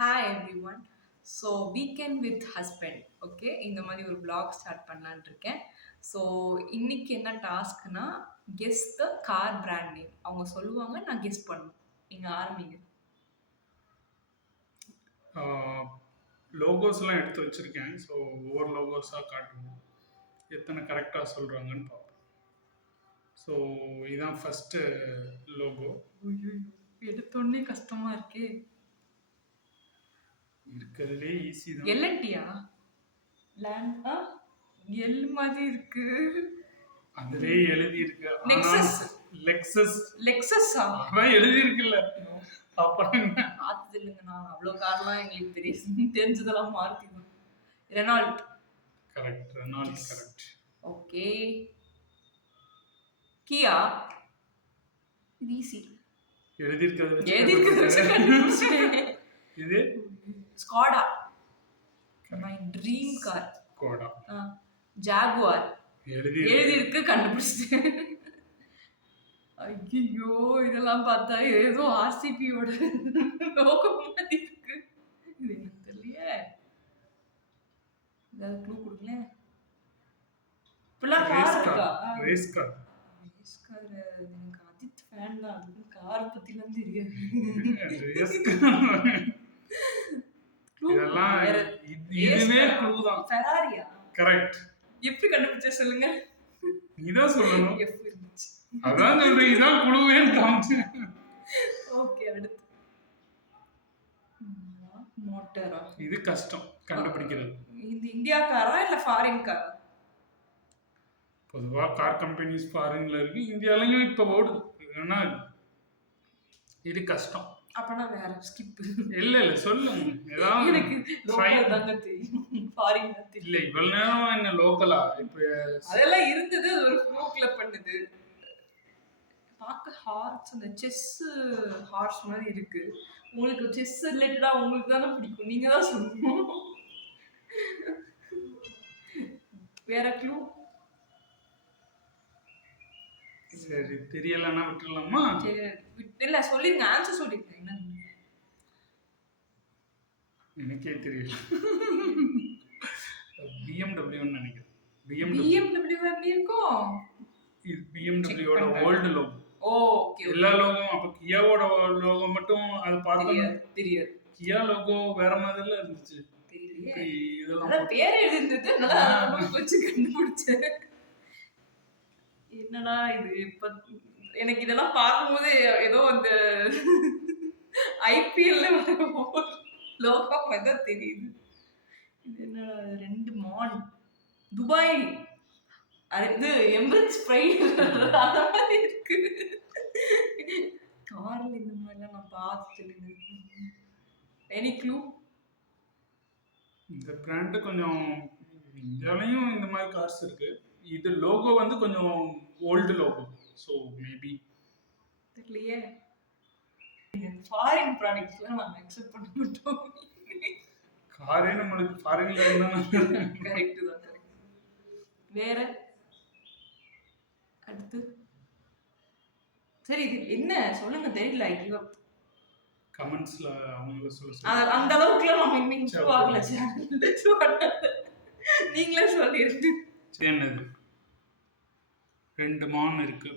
Hi everyone. So weekend with husband okay இந்த மாதிரி ஒரு vlog ஸ்டார்ட் பண்ணலான்னு இருக்கேன். ஸோ இன்னைக்கு என்ன டாஸ்க்னா guess the car brand name. அவங்க சொல்லுவாங்க, நான் கெஸ் பண்ணணும். நீங்கள் ஆரம்பிங்க. லோகோஸ்லாம் எடுத்து வச்சுருக்கேன். ஸோ ஒவ்வொரு லோகோஸாக காட்டுவோம், எத்தனை கரெக்டாக சொல்கிறாங்கன்னு பார்ப்போம். ஸோ இதுதான் ஃபஸ்ட்டு லோகோ. எடுத்தோடனே கஷ்டமா இருக்கே. இருக்கிறதுலே ஈஸி தான். எல்என்டியா லேண்டா எல் மாதிரி இருக்கு. அதிலே எழுதி இருக்கு. நெக்ஸஸ். லெக்ஸஸ். லெக்ஸஸா? அதான் எழுதி இருக்குல்ல. அப்புறம் என்ன? பார்த்து இல்லைங்கண்ணா, அவ்வளோ கார்லாம் எங்களுக்கு தெரியும். தெரிஞ்சதெல்லாம் மாறுதி தான். Renault. Correct. Renault correct. Okay. Kia. இது ஈஸி. எழுதி இருக்கிறது இது Skoda. My dream car. Skoda. Jaguar. எழுதி இருக்கு, கண்டுபிடிச்சிட்டேன். ஐயோ, இதெல்லாம் பார்த்தா ஏதோ ஆர்சிபியோட லோகோ மாதிரி இருக்கு. இது எனக்கு தெரியலையே. ஏதாவது க்ளூ கொடுங்களேன். இப்பெல்லாம் கார் இருக்கா? Race car. ரேஸ் கார் எனக்கு அஜித் ஃபேன் தான். அதுக்கு கார் பத்திலாம் தெரியாது. இதெல்லாம் இதுவே க்ளூ தான். ஃபெராரியா? கரெக்ட். எப்படி கண்டுபிடிச்ச சொல்லுங்க. இதான் சொல்லணும். எஃப் இருந்துச்சு. அதான் சொல்றேன், இதான் க்ளூவேன்னு காமிச்சேன். ஓகே, அடுத்து மோட்டாரா? இது கஷ்டம் கண்டுபிடிக்கிறது. இது இந்தியா காரா இல்ல ஃபாரின் காரா? பொதுவா கார் கம்பெனிஸ் ஃபாரின்ல இருக்கு, இந்தியாலயும் இப்ப ஓடுது. ஏன்னா இது கஷ்டம். அப்பனா வேற ஸ்கிப். இல்ல இல்ல சொல்லுங்க ஏதாவது. எனக்கு லோக்கல் தாங்க தெரியும், ஃபாரின் தெரியும். இல்ல இவ்வளவு நேரம் என்ன லோக்கலா? இப்ப அதெல்லாம் இருந்தது, அது ஒரு ஃப்ளோக்ல பண்ணுது. பார்க்க ஹார்ஸ், அந்த செஸ் ஹார்ஸ் மாதிரி இருக்கு. உங்களுக்கு செஸ் ரிலேட்டடா உங்களுக்கு தானே பிடிக்கும், நீங்க தான் சொல்லணும். வேற க்ளூ? சரி, தெரியலன்னா விட்டுடலாமா? இல்ல சொல்லிருங்க, ஆன்சர் சொல்லிருங்க. என்ன? எனக்கே தெரியல. பிஎம்டபிள்யூன்னு நினைக்கிறேன். பிஎம்டபிள்யூ எப்படி இருக்கும்? இது பிஎம்டபிள்யூவோட ஓல்டு லோகோ. ஓகே. எல்லா லோகோவும் அப்ப கியாவோட லோகோ மட்டும் அது பார்த்தா தெரியாது. கியா லோகோ வேற மாதிரில இருந்துச்சு. தெரியலையே. இதெல்லாம் பேர் எழுதிருந்தது, நான் வச்சு கண்டுபிடிச்சேன். என்னடா இது? இப்ப எனக்கு இதெல்லாம் பார்க்கும்போது ஏதோ அந்த ஐபிஎல்ல லோகோ மாதிரி தான் தெரியுது. இது என்னடா? ரெண்டு மான், துபாய், இது எமிரேட்ஸ் பிரைட் அந்த மாதிரி இருக்கு. கார்ல இந்த மாதிரிலாம் நான் பார்த்துட்டு. Any clue? இந்த பிராண்ட் கொஞ்சம் இந்தியாலையும் இந்த மாதிரி கார்ஸ் இருக்கு. இது லோகோ வந்து கொஞ்சம் ஓல்டு லோகோ. ஸோ மேபி தெரியலையே. ஃபாரின் ப்ராடக்ட்ஸ்லாம் நாங்கள் அக்செப்ட் பண்ண மாட்டோம். காரே நம்மளுக்கு ஃபாரின்ல இருந்தாலும் கரெக்டு தான், கரெக்ட். வேற அடுத்து சரி, இது என்ன சொல்லுங்க, தெரியல. I give up. கமெண்ட்ஸ்ல அவங்கள சொல்ல அந்த அளவுக்குலாம் நம்ம இன்னும் இம்ப்ரூவ் ஆகல. நீங்களே சொல்லிடுங்க. என்னது? ரெண்டு மான் இருக்கு.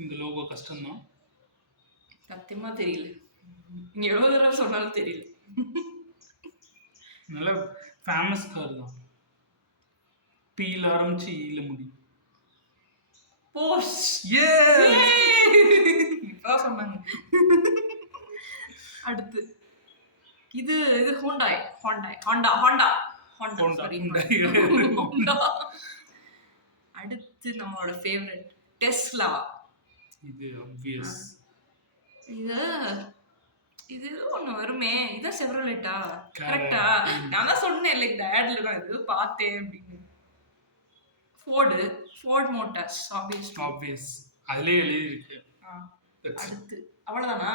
இந்த லோகோ கஷ்டம்தான். சத்தியமா தெரியல. நீங்க எவ்வளவு தடவை சொன்னாலும் தெரியல. நல்ல ஃபேமஸ் கார் தான். பீல ஆரம்பிச்சு ஈல முடி. போஸ். இப்ப சொன்னாங்க. அடுத்து இது இது ஹோண்டாய். ஹோண்டா. அடுத்து நம்மளோட ஃபேவரட் டெஸ்லா. இது ஆப்வியஸ். இது ஒண்ணு வருமே, இதான் செவரோலெட்டா? கரெக்டா? நான் தான் சொன்னேன் இல்லை, இந்த ஆட்ல நான் இது பார்த்தேன் அப்படின்னு. Fort Motors. ஆப்வியஸ் அதிலே எழுதி இருக்கு. அடுத்து அவ்வளவுதானா?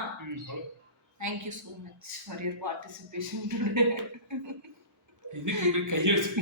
Thank you so much for your participation today. இதுக்கு கையெழுத்து